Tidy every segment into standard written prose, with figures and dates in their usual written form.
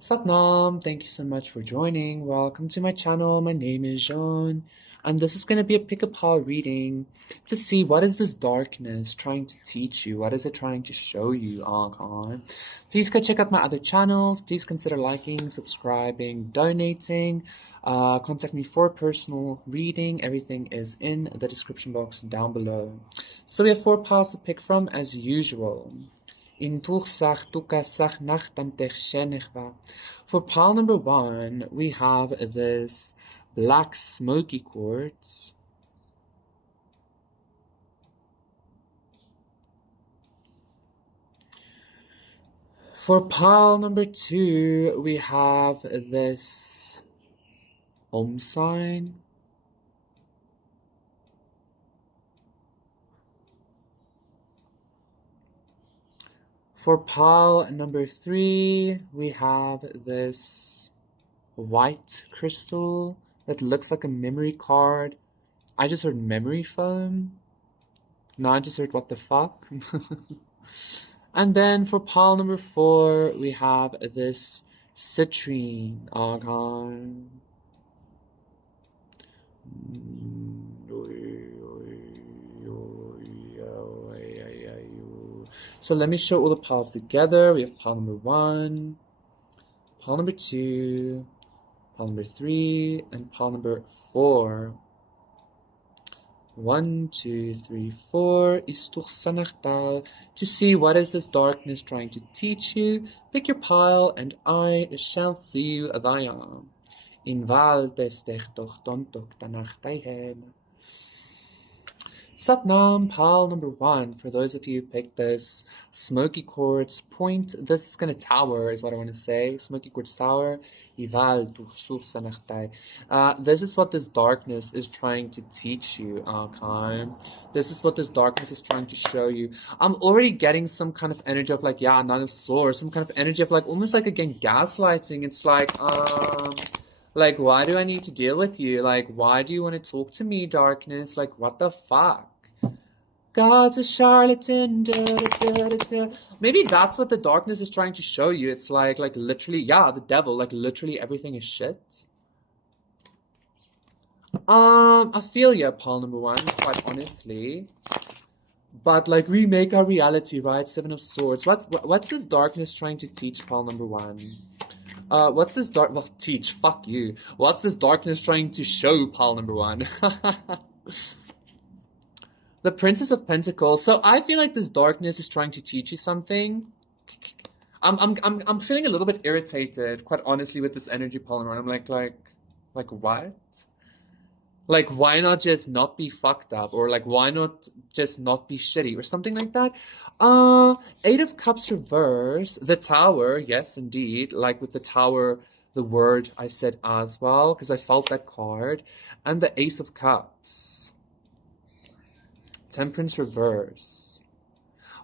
Satnam, thank you so much for joining. Welcome to my channel. My name is Jean, and this is going to be a pick-a-paw reading to see what is this darkness trying to teach you? What is it trying to show you, Archon? Please go check out my other channels. Please consider liking, subscribing, donating. Contact me for a personal reading. Everything is in the description box down below. So we have 4 piles to pick from as usual. For pile number 1, we have this black smoky quartz. For pile number 2, we have this home sign. For pile number 3, we have this white crystal that looks like a memory card. I just heard memory foam. No, I just heard what the fuck. And then for pile number 4, we have this citrine argon. So let me show all the piles together. We have pile number 1, pile number 2, pile number 3, and pile number 4. 1, 2, 3, 4. To see what is this darkness trying to teach you, pick your pile, and I shall see you there. In Val bestech doch dontok danach teihen. Satnam, pile number 1. For those of you who picked this smoky quartz point, this is going to tower, is what I want to say. Smoky quartz tower. This is what this darkness is trying to teach you, okay? This is what this darkness is trying to show you. I'm already getting some kind of energy of like, yeah, Nine of Swords, some kind of energy of like, almost like, again, gaslighting. It's like, why do I need to deal with you? Like, why do you want to talk to me, darkness? Like, what the fuck? God's a charlatan. Da, da, da, da. Maybe that's what the darkness is trying to show you. It's like literally, yeah, the devil. Like, literally everything is shit. I feel ya, pile number 1, quite honestly. But like, we make our reality, right? 7 of Swords. What's this darkness trying to teach, pile number 1? What's this teach, fuck you. What's this darkness trying to show, pile number 1? The Princess of Pentacles. So I feel like this darkness is trying to teach you something. I'm feeling a little bit irritated, quite honestly, with this energy, pile number 1. I'm like what? Like, why not just not be fucked up? Or like, why not just not be shitty? Or something like that. 8 of Cups reverse. The Tower, yes, indeed. Like with the Tower, the word I said as well, because I felt that card. And the Ace of Cups. Temperance reverse.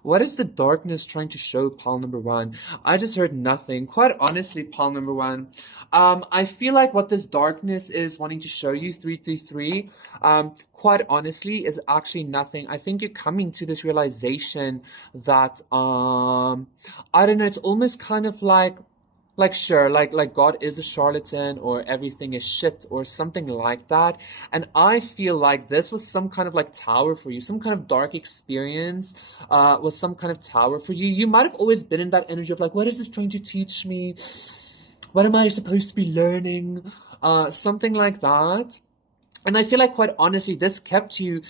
What is the darkness trying to show, pile number 1? I just heard nothing. Quite honestly, pile number 1. I feel like what this darkness is wanting to show you, 333, quite honestly, is actually nothing. I think you're coming to this realization that, I don't know, it's almost kind of like sure, like God is a charlatan or everything is shit or something like that. And I feel like this was some kind of like tower for you, some kind of dark experience was some kind of tower for you. You might have always been in that energy of like, what is this trying to teach me? What am I supposed to be learning? Something like that. And I feel like, quite honestly, this kept you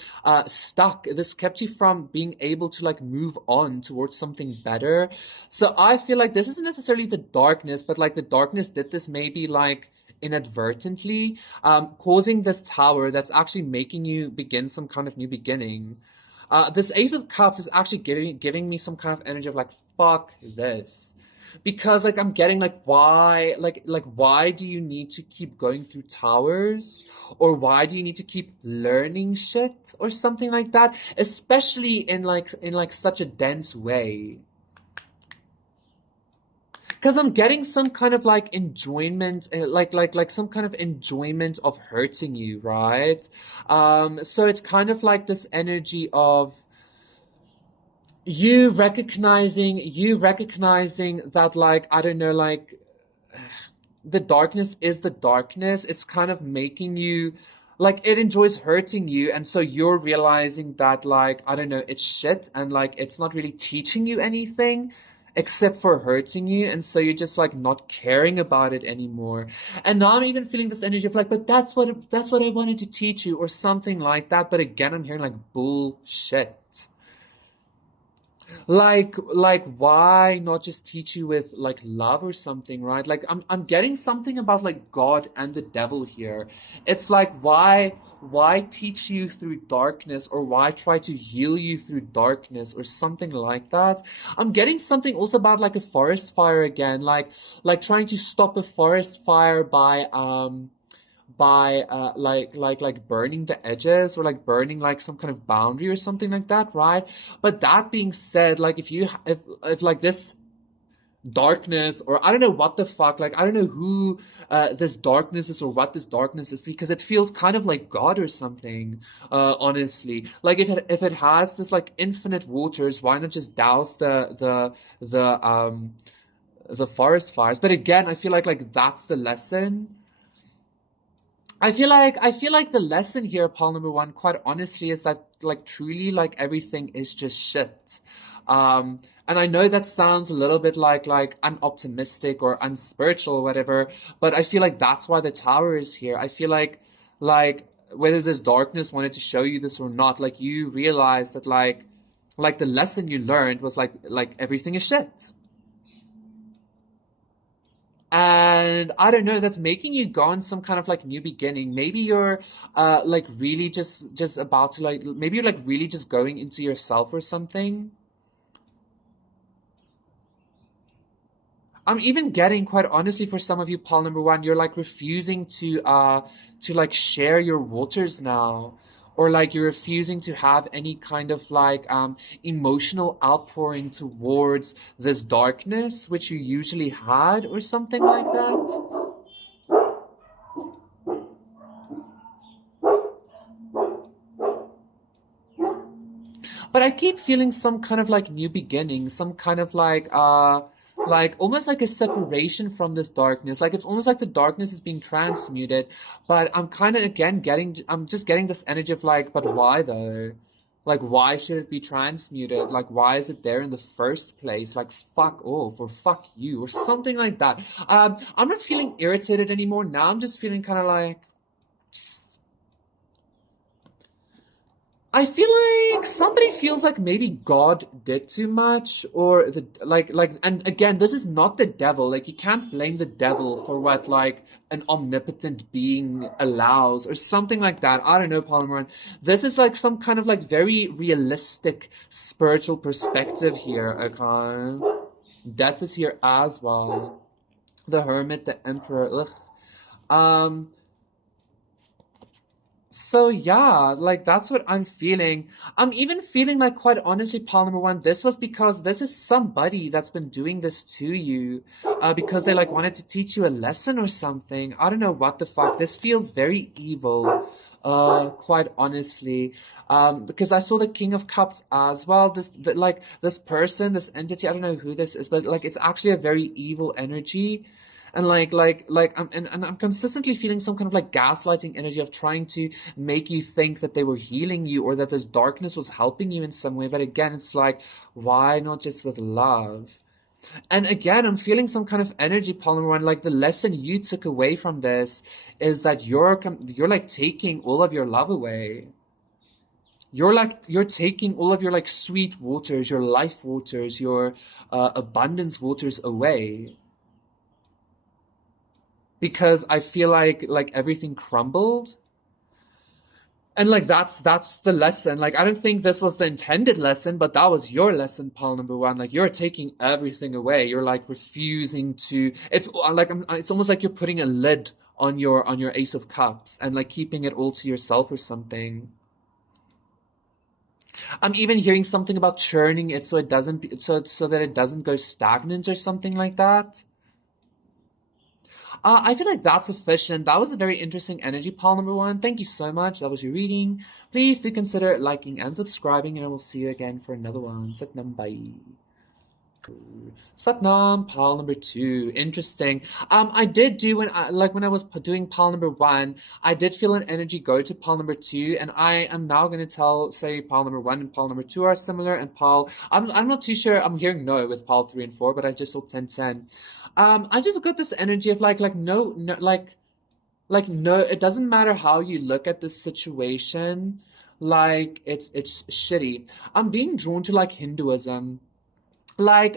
stuck. This kept you from being able to like move on towards something better. So I feel like this isn't necessarily the darkness, but like the darkness did this maybe like inadvertently, causing this tower that's actually making you begin some kind of new beginning. This Ace of Cups is actually giving me some kind of energy of like, fuck this. Because like I'm getting like, why why do you need to keep going through towers, or why do you need to keep learning shit or something like that, especially in like such a dense way? Because I'm getting some kind of like enjoyment, like some kind of enjoyment of hurting you, right? So it's kind of like this energy of you recognizing that, like, I don't know, like the darkness is the darkness. It's kind of making you like it enjoys hurting you, and so you're realizing that like I don't know, it's shit, and like it's not really teaching you anything except for hurting you, and so you're just like not caring about it anymore. And now I'm even feeling this energy of like, but that's what I wanted to teach you, or something like that. But again, I'm hearing like bullshit. Like why not just teach you with like love or something, right? Like I'm getting something about like God and the devil here. It's like why teach you through darkness, or why try to heal you through darkness or something like that. I'm getting something also about like a forest fire again, like trying to stop a forest fire by like burning the edges, or like burning like some kind of boundary or something like that, right? But that being said, like if like this darkness, or I don't know what the fuck, like I don't know who this darkness is or what this darkness is, because it feels kind of like God or something, honestly. Like if it has this like infinite waters, why not just douse the forest fires? But again, I feel like that's the lesson. I feel like the lesson here, Paul number one, quite honestly, is that like truly like everything is just shit. And I know that sounds a little bit like unoptimistic or unspiritual or whatever, but I feel like that's why the tower is here. I feel like whether this darkness wanted to show you this or not, like you realize that like the lesson you learned was like everything is shit. And I don't know, that's making you go on some kind of like new beginning. Maybe you're like really just about to like, maybe you're like really just going into yourself or something. I'm even getting, quite honestly, for some of you, Paul number one, you're like refusing to like share your waters now. Or like you're refusing to have any kind of like emotional outpouring towards this darkness, which you usually had, or something like that. But I keep feeling some kind of like new beginning, some kind of like almost like a separation from this darkness. Like it's almost like the darkness is being transmuted, but I'm kind of again getting I'm just getting this energy of like, but why though? Like why should it be transmuted? Like why is it there in the first place? Like fuck off, or fuck you, or something like that. I'm not feeling irritated anymore. Now I'm just feeling kind of like I feel like somebody feels like maybe God did too much, or the and again, this is not the devil. Like you can't blame the devil for what like an omnipotent being allows or something like that. I don't know, Palmerin. This is like some kind of like very realistic spiritual perspective here, okay? Death is here as well. The Hermit, the Emperor, ugh. Um, So yeah, like that's what I'm feeling. I'm even feeling like quite honestly, Paul number one, this was because this is somebody that's been doing this to you, because they like wanted to teach you a lesson or something. I don't know what the fuck. This feels very evil, quite honestly. Because I saw the King of Cups as well. Like this person, this entity, I don't know who this is, but like it's actually a very evil energy. And and I'm consistently feeling some kind of like gaslighting energy of trying to make you think that they were healing you, or that this darkness was helping you in some way. But again, it's like, why not just with love? And again, I'm feeling some kind of energy, Polymer, and like the lesson you took away from this is that you're like taking all of your love away. You're taking all of your like sweet waters, your life waters, your abundance waters away, because I feel like everything crumbled. And like that's the lesson. Like I don't think this was the intended lesson, but that was your lesson, Paul number one. Like you're taking everything away. You're like refusing to. It's like it's almost like you're putting a lid on your Ace of Cups and like keeping it all to yourself or something. I'm even hearing something about churning it so it doesn't so that it doesn't go stagnant or something like that. I feel like that's sufficient. That was a very interesting energy, Paul number one. Thank you so much. That was your reading. Please do consider liking and subscribing, and I will see you again for another one. Bye. Satnam, pile number 2. Interesting. I did do when I was doing pile number 1, I did feel an energy go to pile number 2, and I am now going to say pile number 1 and pile number 2 are similar, and pile, I'm not too sure. I'm hearing no with pile 3 and 4, but I just saw 10-10. I just got this energy of no, no, it doesn't matter how you look at this situation. Like it's shitty. I'm being drawn to like Hinduism. Like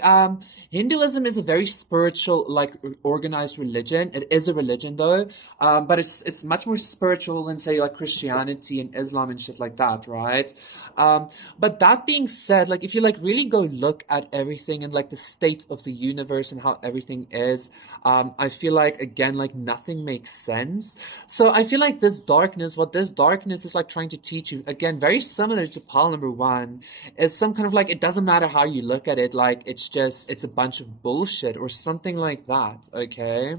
Hinduism is a very spiritual, like organized religion. It is a religion though, but it's much more spiritual than say like Christianity and Islam and shit like that, right? But that being said, like if you like really go look at everything and like the state of the universe and how everything is, I feel like again like nothing makes sense. So I feel like what this darkness is like trying to teach you, again very similar to pile number 1, is some kind of like, it doesn't matter how you look at it, like it's a bunch of bullshit or something like that, okay?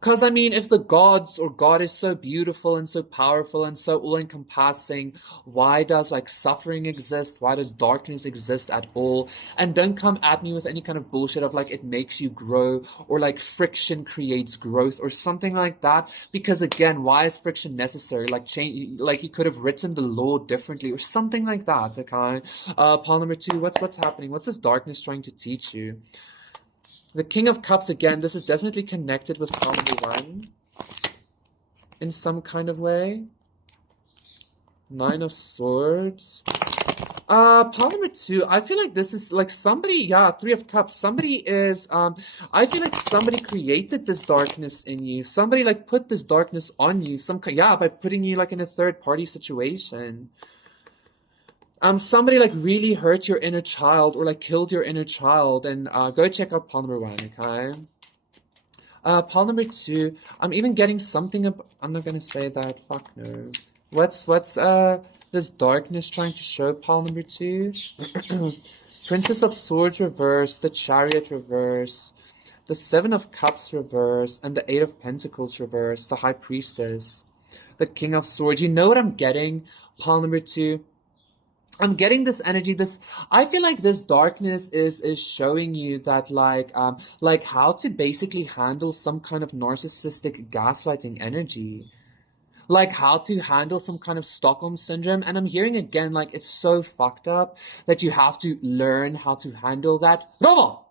Because, I mean, if the gods or God is so beautiful and so powerful and so all-encompassing, why does, like, suffering exist? Why does darkness exist at all? And don't come at me with any kind of bullshit of, like, it makes you grow or, like, friction creates growth or something like that. Because, again, why is friction necessary? Like, you could have written the law differently or something like that, okay? Pile number 2, what's happening? What's this darkness trying to teach you? The King of Cups, again, this is definitely connected with pile number 1 in some kind of way. 9 of Swords. Pile number 2, I feel like this is like somebody, yeah, 3 of Cups. Somebody is, I feel like somebody created this darkness in you. Somebody like put this darkness on you. By putting you like in a third party situation. Somebody like really hurt your inner child or like killed your inner child, and go check out pile number 1, okay? Pile number 2, I'm even getting something I'm not gonna say that, fuck no. What's this darkness trying to show pile number 2? Princess of Swords reverse, the Chariot reverse, the 7 of Cups reverse, and the 8 of Pentacles reverse, the High Priestess, the King of Swords. You know what I'm getting, pile number 2? I'm getting this energy, I feel like this darkness is showing you that like how to basically handle some kind of narcissistic gaslighting energy. Like how to handle some kind of Stockholm syndrome. And I'm hearing again, like it's so fucked up that you have to learn how to handle that. Robo!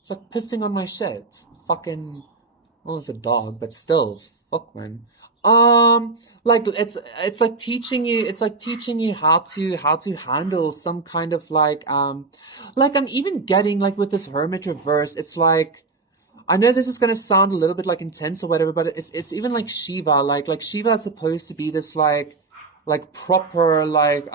It's like pissing on my shit. Fucking, well, it's a dog, but still, fuck, man. Like it's like teaching you how to handle some kind of like I'm even getting like with this Hermit reverse, it's like, I know this is gonna sound a little bit like intense or whatever, but it's even like Shiva, like Shiva is supposed to be this like proper like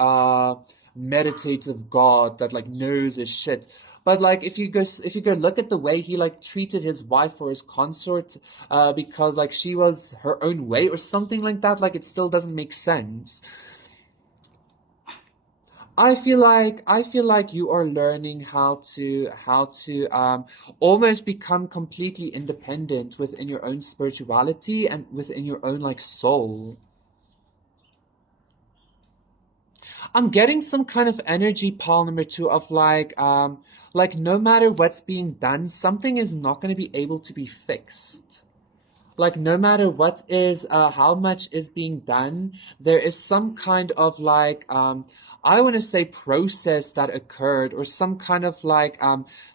meditative god that like knows his shit. But like if you go look at the way he like treated his wife or his consort, because like she was her own way or something like that, like it still doesn't make sense. I feel like you are learning how to almost become completely independent within your own spirituality and within your own like soul. I'm getting some kind of energy, pile number 2, of like no matter what's being done, something is not going to be able to be fixed. Like no matter what is how much is being done, there is some kind of like I want to say process that occurred, or some kind of like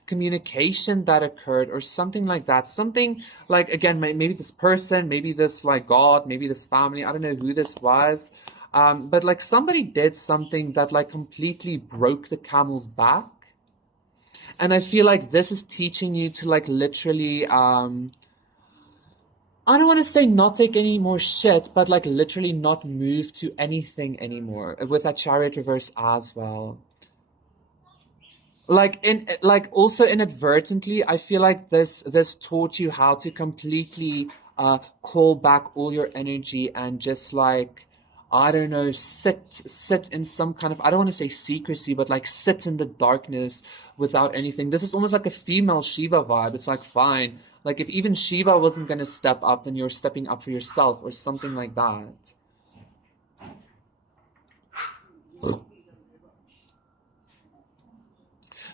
communication that occurred, or something like that. Something like, again, maybe this person, maybe this like God, maybe this family, I don't know who this was. But like somebody did something that like completely broke the camel's back. And I feel like this is teaching you to like literally, I don't want to say not take any more shit, but like literally not move to anything anymore, with that Chariot reverse as well. Like also inadvertently, I feel like this taught you how to completely call back all your energy and just like, I don't know, sit in some kind of, I don't want to say secrecy, but like sit in the darkness without anything. This is almost like a female Shiva vibe. It's like, fine. Like if even Shiva wasn't going to step up, then you're stepping up for yourself or something like that.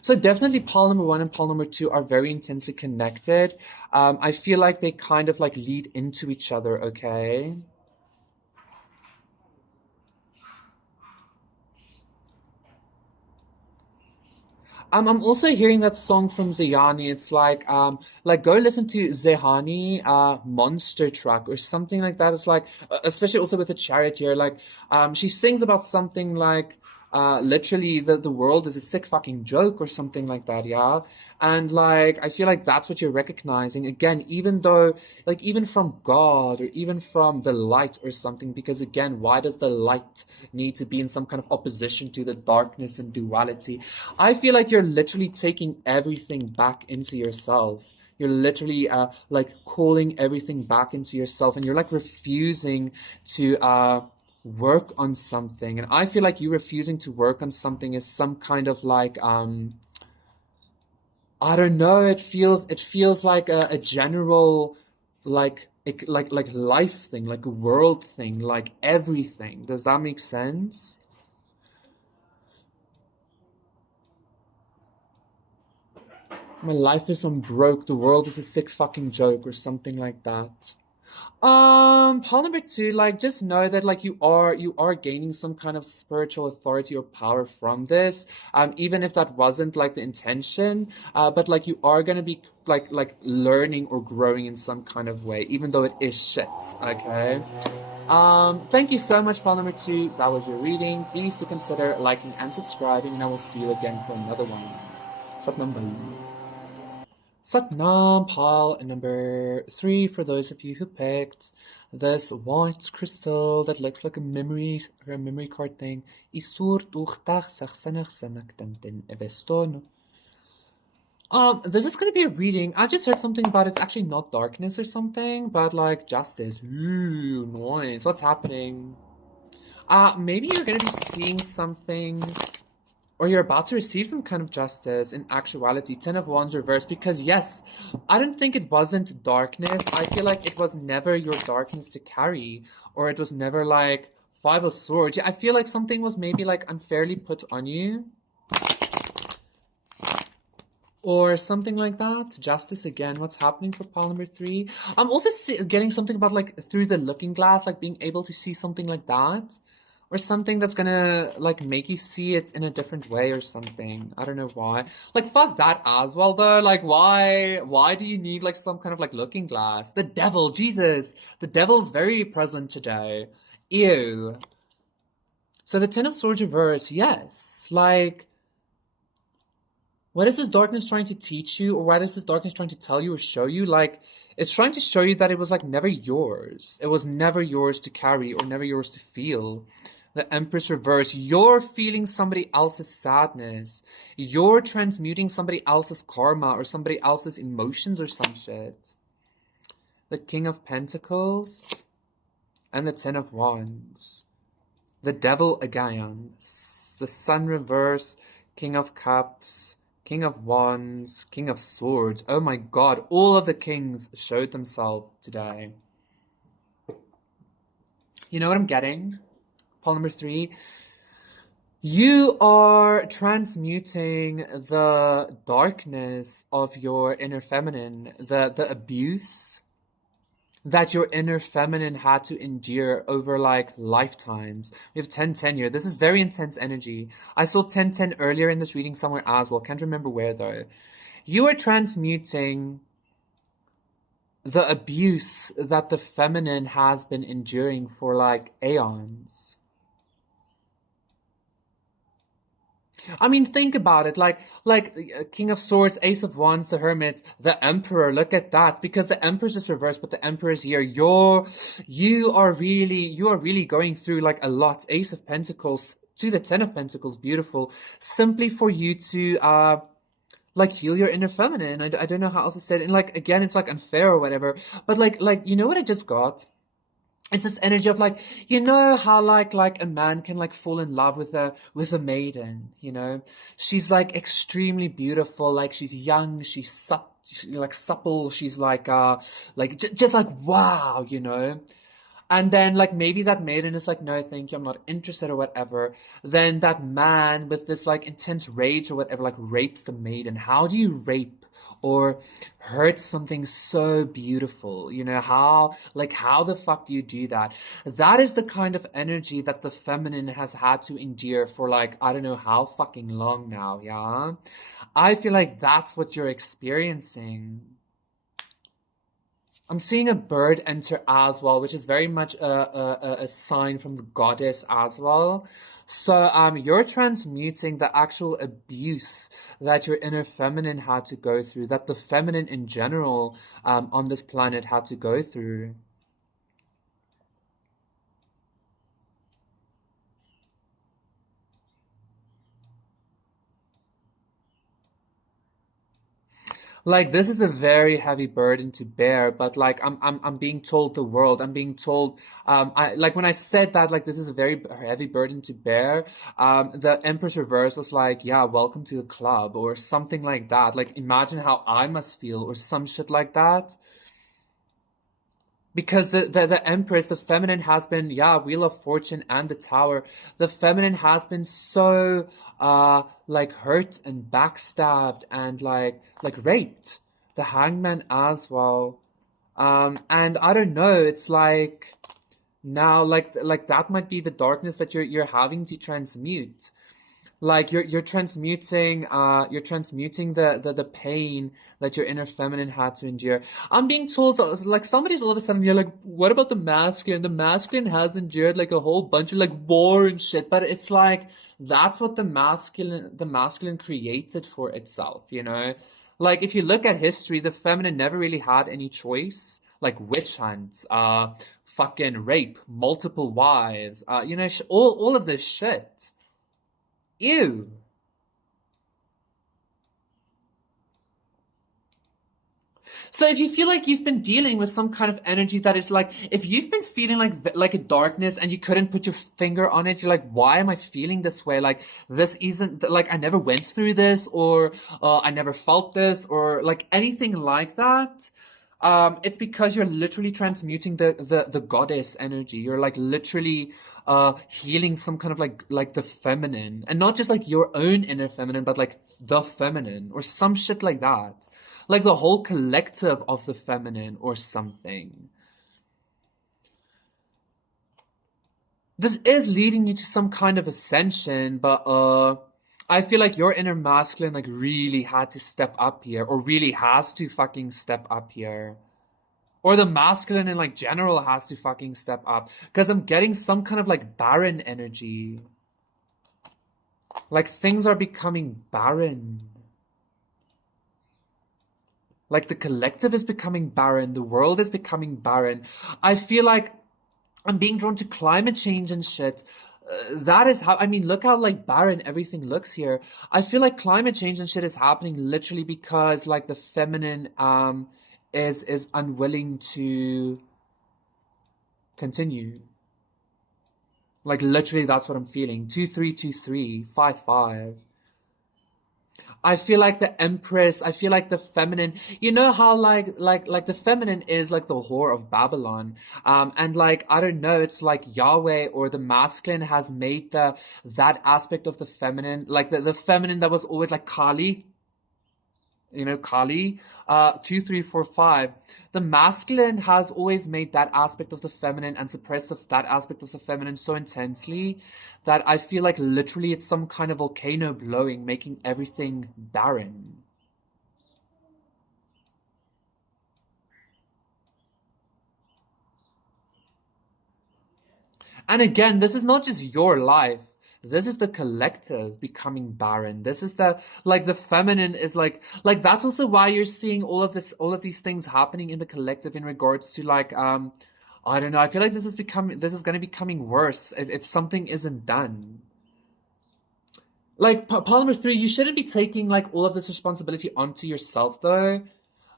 So definitely pile number one and pile number two are very intensely connected. I feel like they kind of like lead into each other, okay? I'm also hearing that song from Zayani. It's like go listen to Zehani, Monster Truck or something like that. It's like, especially also with the chariot here, like, she sings about something like, literally the world is a sick fucking joke or something like that, yeah? And like, I feel like that's what you're recognizing. Again, even though, like, even from God or even from the light or something, because again, why does the light need to be in some kind of opposition to the darkness and duality? I feel like you're literally taking everything back into yourself. You're literally like calling everything back into yourself, and you're like refusing to work on something. And I feel like you refusing to work on something is some kind of like I don't know. It feels like a general like life thing, like a world thing, like everything. Does that make sense? My life is unbroke. The world is a sick fucking joke or something like that. Part number two, like just know that like you are gaining some kind of spiritual authority or power from this. Even if that wasn't like the intention, but like you are gonna be like learning or growing in some kind of way, even though it is shit. Okay. Thank you so much, pal number two. That was your reading. Please do consider liking and subscribing, and I will see you again for another one. Satnam bye. Satnam Pal number three for those of you who picked this white crystal that looks like a memory card thing. This is gonna be a reading. I just heard something about it's actually not darkness or something, but like justice. Ooh, nice. What's happening? Maybe you're gonna be seeing something or you're about to receive some kind of justice in actuality. Ten of Wands reversed, because yes, I don't think it wasn't darkness. I feel like it was never your darkness to carry, or it was never like Five of Swords. Yeah, I feel like something was maybe like unfairly put on you, or something like that. Justice again. What's happening for pile number three? I'm also getting something about like through the looking glass, like being able to see something like that. Or something that's gonna like make you see it in a different way or something. I don't know why. Like fuck that as well though. Like why do you need like some kind of like looking glass? The devil, Jesus. The devil's very present today. Ew. So the Ten of Swords reverse, yes. Like what is this darkness trying to teach you, or what is this darkness trying to tell you or show you? Like, it's trying to show you that it was like never yours. It was never yours to carry or never yours to feel. The Empress reverse. You're feeling somebody else's sadness. You're transmuting somebody else's karma or somebody else's emotions or some shit. The King of Pentacles and the Ten of Wands. The Devil again. The Sun reverse. King of Cups. King of Wands, King of Swords. Oh my god, all of the kings showed themselves today. You know what I'm getting? Pile number three. You are transmuting the darkness of your inner feminine, the abuse that your inner feminine had to endure over like lifetimes. We have 10-10 here. This is very intense energy. I saw 10-10 earlier in this reading somewhere as well. Can't remember where though. You are transmuting the abuse that the feminine has been enduring for like aeons. I mean, think about it. Like King of Swords, Ace of Wands, the Hermit, the Emperor. Look at that. Because the Empress is reversed, but the Emperor is here. You are really going through like a lot. Ace of Pentacles to the Ten of Pentacles, beautiful. Simply for you to like heal your inner feminine. I don't know how else to say it. And like again, it's like unfair or whatever. But like you know what I just got? It's this energy of like, you know how like a man can like fall in love with a maiden, you know? She's like extremely beautiful, like she's young, she's like supple, she's like just like wow, you know? And then like maybe that maiden is like, no, thank you, I'm not interested or whatever. Then that man with this like intense rage or whatever like rapes the maiden. How do you rape or hurt something so beautiful? You know, how the fuck do you do that? That is the kind of energy that the feminine has had to endure for like I don't know how fucking long now, yeah? I feel like that's what you're experiencing. I'm seeing a bird enter as well, which is very much a sign from the goddess as well. So you're transmuting the actual abuse that your inner feminine had to go through, that the feminine in general on this planet had to go through. Like this is a very heavy burden to bear, but like I'm being told the world, I'm being told I like when I said that like this is a very heavy burden to bear, the Empress Reverse was like, yeah, welcome to the club or something like that. Like imagine how I must feel or some shit like that. Because the Empress, the feminine has been, yeah, Wheel of Fortune and the Tower. The feminine has been so like hurt and backstabbed and like raped. The Hangman as well. And I don't know, it's like now like that might be the darkness that you're having to transmute. Like you're transmuting the pain that your inner feminine had to endure. I'm being told like somebody's all of a sudden you're like, what about the masculine? The masculine has endured like a whole bunch of like war and shit, but it's like that's what the masculine created for itself, you know? Like if you look at history, the feminine never really had any choice. Like witch hunts, fucking rape, multiple wives, all of this shit. Ew. So if you feel like you've been dealing with some kind of energy that is like, if you've been feeling like a darkness and you couldn't put your finger on it, you're like, why am I feeling this way? Like this isn't like I never went through this, or I never felt this, or like anything like that. It's because you're literally transmuting the goddess energy. You're like literally healing some kind of like the feminine, and not just like your own inner feminine, but like the feminine or some shit like that. Like the whole collective of the feminine or something. This is leading you to some kind of ascension, but I feel like your inner masculine like really had to step up here, or really has to fucking step up here. Or the masculine in like general has to fucking step up. Because I'm getting some kind of like barren energy. Like things are becoming barren. Like the collective is becoming barren. The world is becoming barren. I feel like I'm being drawn to climate change and shit. That is how, I mean, look how like barren everything looks here. I feel like climate change and shit is happening literally because like the feminine is unwilling to continue. Like literally that's what I'm feeling. 2323 55. I feel like the Empress, I feel like the feminine, you know how like the feminine is like the whore of Babylon. And like I don't know, it's like Yahweh or the masculine has made that aspect of the feminine, like the feminine that was always like Kali, Kali, 2345. The masculine has always made that aspect of the feminine and suppressed that aspect of the feminine so intensely that I feel like literally it's some kind of volcano blowing, making everything barren. And again, this is not just your life. This is the collective becoming barren. This is the feminine is like that's also why you're seeing all of these things happening in the collective in regards to like I don't know. I feel like this is going to be becoming worse if something isn't done. Like Polymer 3, you shouldn't be taking like all of this responsibility onto yourself though.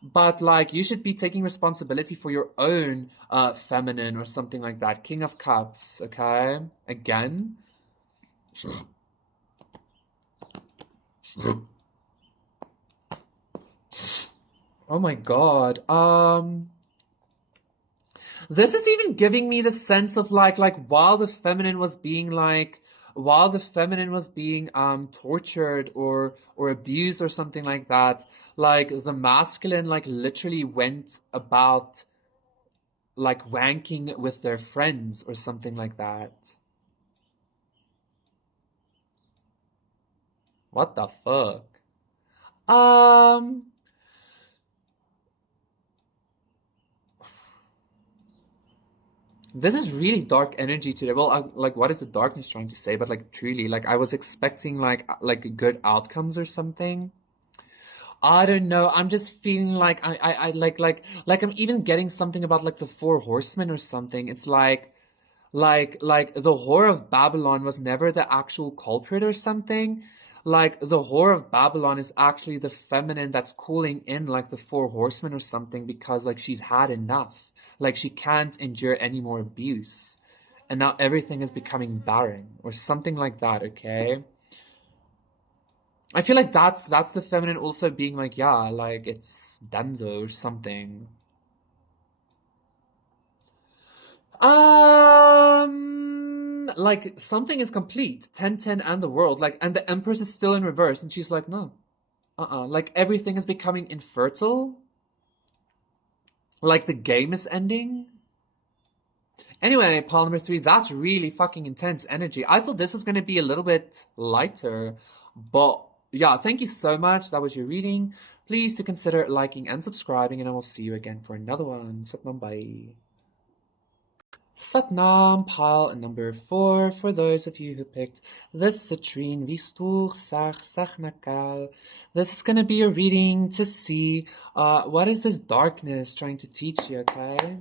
But like you should be taking responsibility for your own feminine or something like that. King of Cups, okay? Again. Oh my God. This is even giving me the sense of like while the feminine was being tortured or abused or something like that, like the masculine like literally went about like wanking with their friends or something like that. What the fuck? Um, this is really dark energy today. Well, like, what is the darkness trying to say? But like, truly, like, I was expecting like good outcomes or something. I don't know. I'm just feeling like I like I'm even getting something about like the four horsemen or something. It's like the whore of Babylon was never the actual culprit or something. Like the whore of Babylon is actually the feminine that's calling in like the four horsemen or something because like she's had enough. Like she can't endure any more abuse. And now everything is becoming barren or something like that, okay? I feel like that's the feminine also being like, yeah, like it's Danzo or something. Like something is complete, 10-10 and the world, like, and the Empress is still in reverse, and she's like, no, like everything is becoming infertile, like the game is ending. Anyway, pile number 3, that's really fucking intense energy. I thought this was going to be a little bit lighter, but yeah, thank you so much. That was your reading. Please do consider liking and subscribing, and I will see you again for another one. Satnam, bye. Satnam, pile number 4, for those of you who picked the citrine Vistur Sach Sachnakal. This is going to be a reading to see what is this darkness trying to teach you, okay?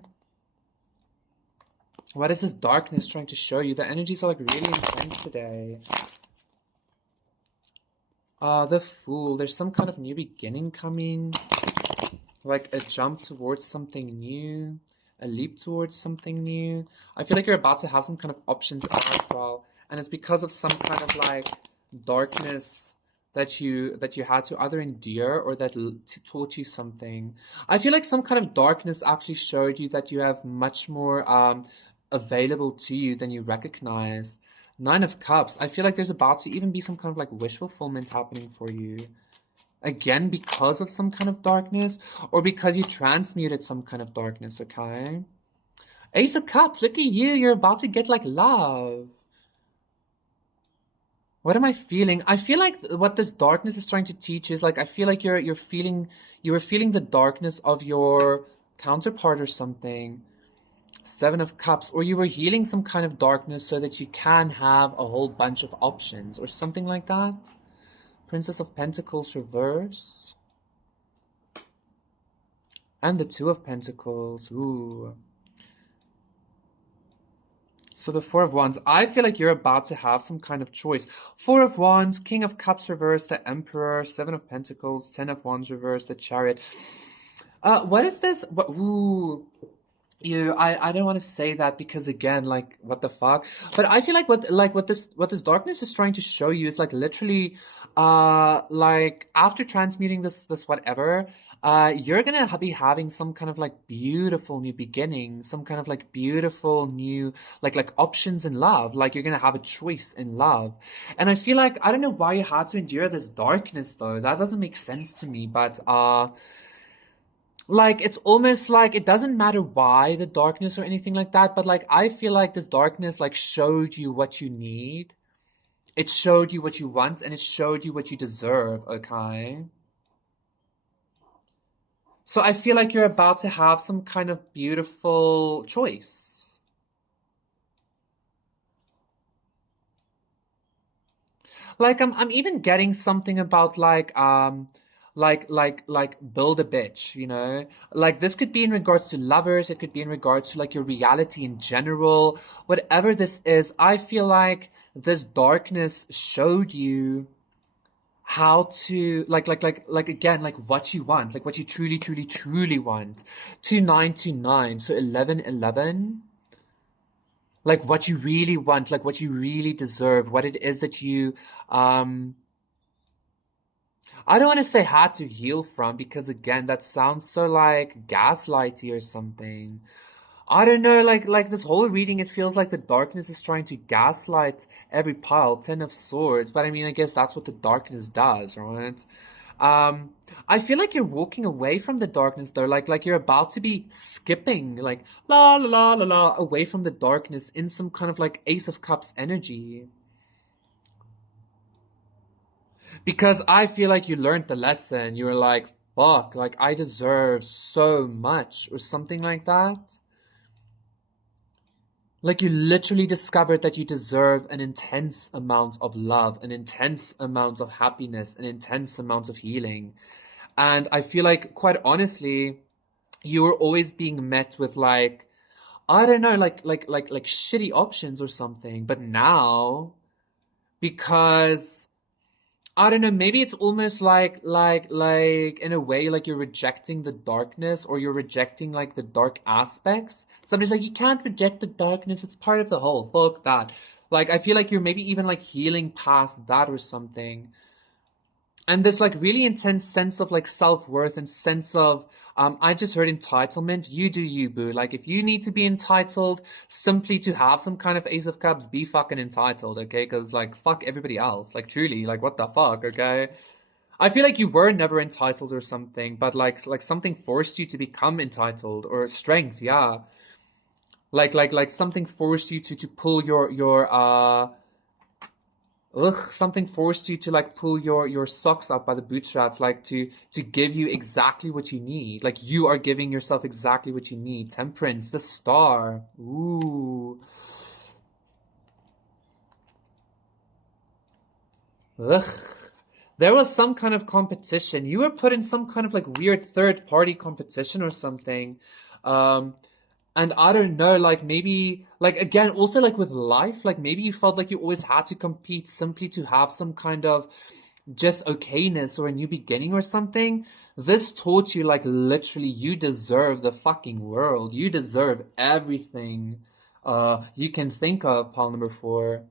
What is this darkness trying to show you? The energies are like really intense today. The Fool. There's some kind of new beginning coming. Like a jump towards something new. A leap towards something new. I feel like you're about to have some kind of options as well. And it's because of some kind of like darkness that you had to either endure or that taught you something. I feel like some kind of darkness actually showed you that you have much more available to you than you recognize. 9 of Cups. I feel like there's about to even be some kind of like wish fulfillment happening for you. Again, because of some kind of darkness, or because you transmuted some kind of darkness, okay? Ace of Cups, look at you. You're about to get like love. What am I feeling? I feel like what this darkness is trying to teach is like I feel like you were feeling the darkness of your counterpart or something. 7 of Cups, or you were healing some kind of darkness so that you can have a whole bunch of options or something like that. Princess of Pentacles reverse. And the 2 of Pentacles. Ooh. So the 4 of Wands. I feel like you're about to have some kind of choice. 4 of Wands, King of Cups reverse, the Emperor, 7 of Pentacles, 10 of Wands reverse, the Chariot. What is this? Ooh. I don't want to say that because again, like what the fuck? But I feel like what this darkness is trying to show you is like literally like after transmuting this whatever, you're gonna be having some kind of like beautiful new beginning, some kind of like beautiful new like options in love. Like you're gonna have a choice in love. And I feel like I don't know why you had to endure this darkness though. That doesn't make sense to me, but like it's almost like it doesn't matter why the darkness or anything like that, but like I feel like this darkness like showed you what you need. It showed you what you want and it showed you what you deserve, okay? So I feel like you're about to have some kind of beautiful choice. Like I'm even getting something about like build a bitch, you know? Like this could be in regards to lovers, it could be in regards to like your reality in general. Whatever this is, I feel like this darkness showed you how to like again like what you want, like what you truly want. 2929, so 1111, like what you really want, like what you really deserve, what it is that you I don't want to say had to heal from because again that sounds so like gaslighty or something. I don't know, like this whole reading, it feels like the darkness is trying to gaslight every pile, Ten of Swords. But I mean, I guess that's what the darkness does, right? Um, I feel like you're walking away from the darkness though, like you're about to be skipping, like la la la la la, away from the darkness in some kind of like Ace of Cups energy. Because I feel like you learned the lesson. You were like, fuck, like I deserve so much, or something like that. Like you literally discovered that you deserve an intense amount of love, an intense amount of happiness, an intense amount of healing. And I feel like, quite honestly, you were always being met with like, I don't know, like shitty options or something. But now, because I don't know, maybe it's almost like in a way like you're rejecting the darkness, or you're rejecting like the dark aspects. Somebody's like, you can't reject the darkness, it's part of the whole. Fuck that. Like I feel like you're maybe even like healing past that or something. And this like really intense sense of like self-worth and sense of I just heard entitlement. You do you, boo. Like if you need to be entitled simply to have some kind of Ace of Cups, be fucking entitled, okay? Because like fuck everybody else. Like truly, like what the fuck, okay? I feel like you were never entitled or something, but like something forced you to become entitled, or strength, yeah. Like something forced you to pull your something forced you to like pull your socks up by the bootstraps, like to give you exactly what you need. Like you are giving yourself exactly what you need. Temperance, the star. Ooh. Ugh. There was some kind of competition. You were put in some kind of like weird third party competition or something. Um, and I don't know, like maybe, like again, also like with life, like maybe you felt like you always had to compete simply to have some kind of just okayness or a new beginning or something. This taught you like literally you deserve the fucking world. You deserve everything you can think of, pile number four.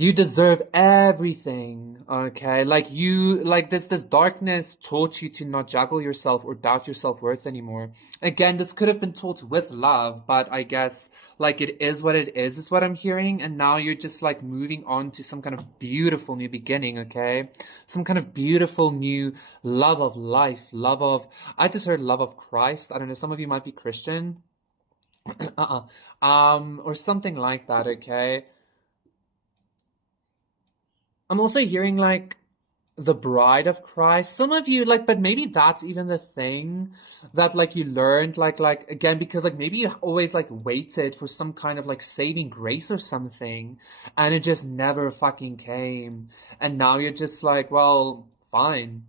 You deserve everything, okay? Like you, like this darkness taught you to not juggle yourself or doubt your self-worth anymore. Again, this could have been taught with love, but I guess like it is what I'm hearing. And now you're just like moving on to some kind of beautiful new beginning, okay? Some kind of beautiful new love of life, love of, I just heard love of Christ. I don't know, some of you might be Christian. Uh-uh. Or something like that, okay? I'm also hearing like the bride of Christ. Some of you like, but maybe that's even the thing that like you learned, like again, because like maybe you always like waited for some kind of like saving grace or something, and it just never fucking came. And now you're just like, well, fine.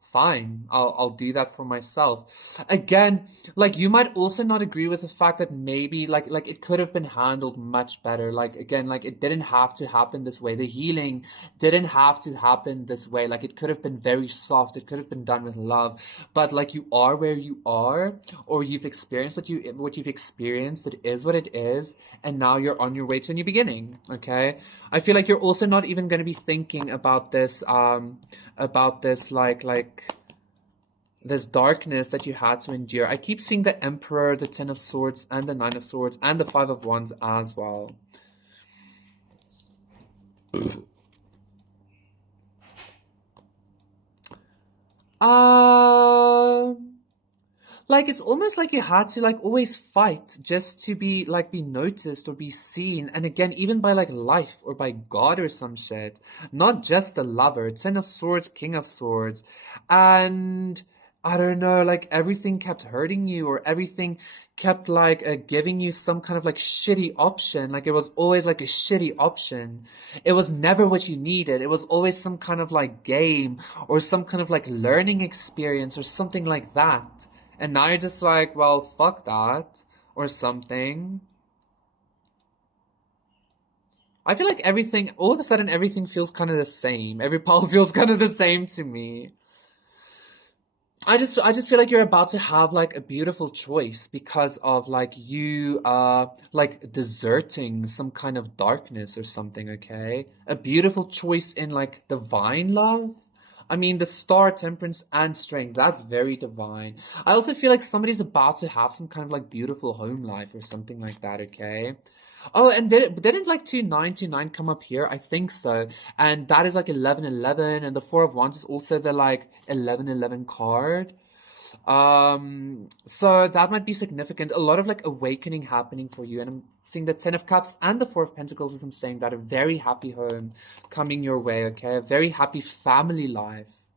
Fine, I'll do that for myself. Again, like you might also not agree with the fact that maybe like it could have been handled much better. Like again, like it didn't have to happen this way. The healing didn't have to happen this way. Like it could have been very soft. It could have been done with love. But like you are where you are, or you've experienced what you've experienced. It is what it is, and now you're on your way to a new beginning. Okay? I feel like you're also not even going to be thinking about this like this darkness that you had to endure. I keep seeing the Emperor, the Ten of Swords, and the Nine of Swords, and the Five of Wands as well. Um, like it's almost like you had to like always fight just to be like be noticed or be seen. And again, even by like life or by God or some shit. Not just the lover, Ten of Swords, King of Swords. And I don't know, like everything kept hurting you, or everything kept like giving you some kind of like shitty option. Like it was always like a shitty option. It was never what you needed. It was always some kind of like game or some kind of like learning experience or something like that. And now you're just like, well, fuck that, or something. I feel like everything, all of a sudden, everything feels kind of the same. Every pole feels kind of the same to me. I just feel like you're about to have like a beautiful choice because of like you like deserting some kind of darkness or something, okay? A beautiful choice in like divine love. I mean, the star, temperance, and strength. That's very divine. I also feel like somebody's about to have some kind of like beautiful home life or something like that, okay? Oh, and didn't like 2929 come up here? I think so. And that is like 1111, and the Four of Wands is also the like 1111 card. So that might be significant. A lot of like awakening happening for you. And I'm seeing the Ten of Cups and the Four of Pentacles as I'm saying that a very happy home coming your way, okay? A very happy family life,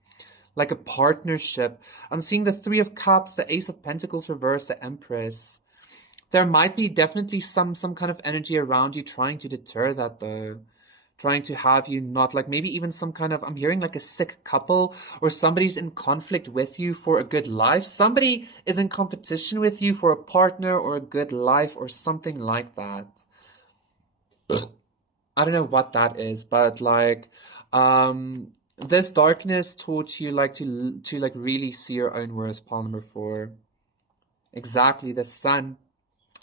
like a partnership. I'm seeing the Three of Cups, the Ace of Pentacles reversed, the Empress. There might be definitely some kind of energy around you trying to deter that though. Trying to have you not like maybe even some kind of I'm hearing like a sick couple or somebody's in conflict with you for a good life. Somebody is in competition with you for a partner or a good life or something like that. I don't know what that is, but like this darkness taught you like to like really see your own worth, pile number 4. Exactly, the sun.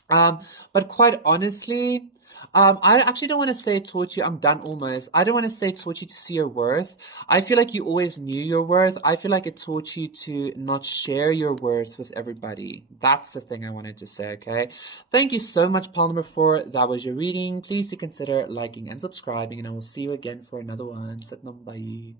But quite honestly, I actually don't want to say it taught you, I'm done almost. I don't want to say it taught you to see your worth. I feel like you always knew your worth. I feel like it taught you to not share your worth with everybody. That's the thing I wanted to say, okay? Thank you so much, pile number 4. That was your reading. Please do consider liking and subscribing, and I will see you again for another one. Sit bye.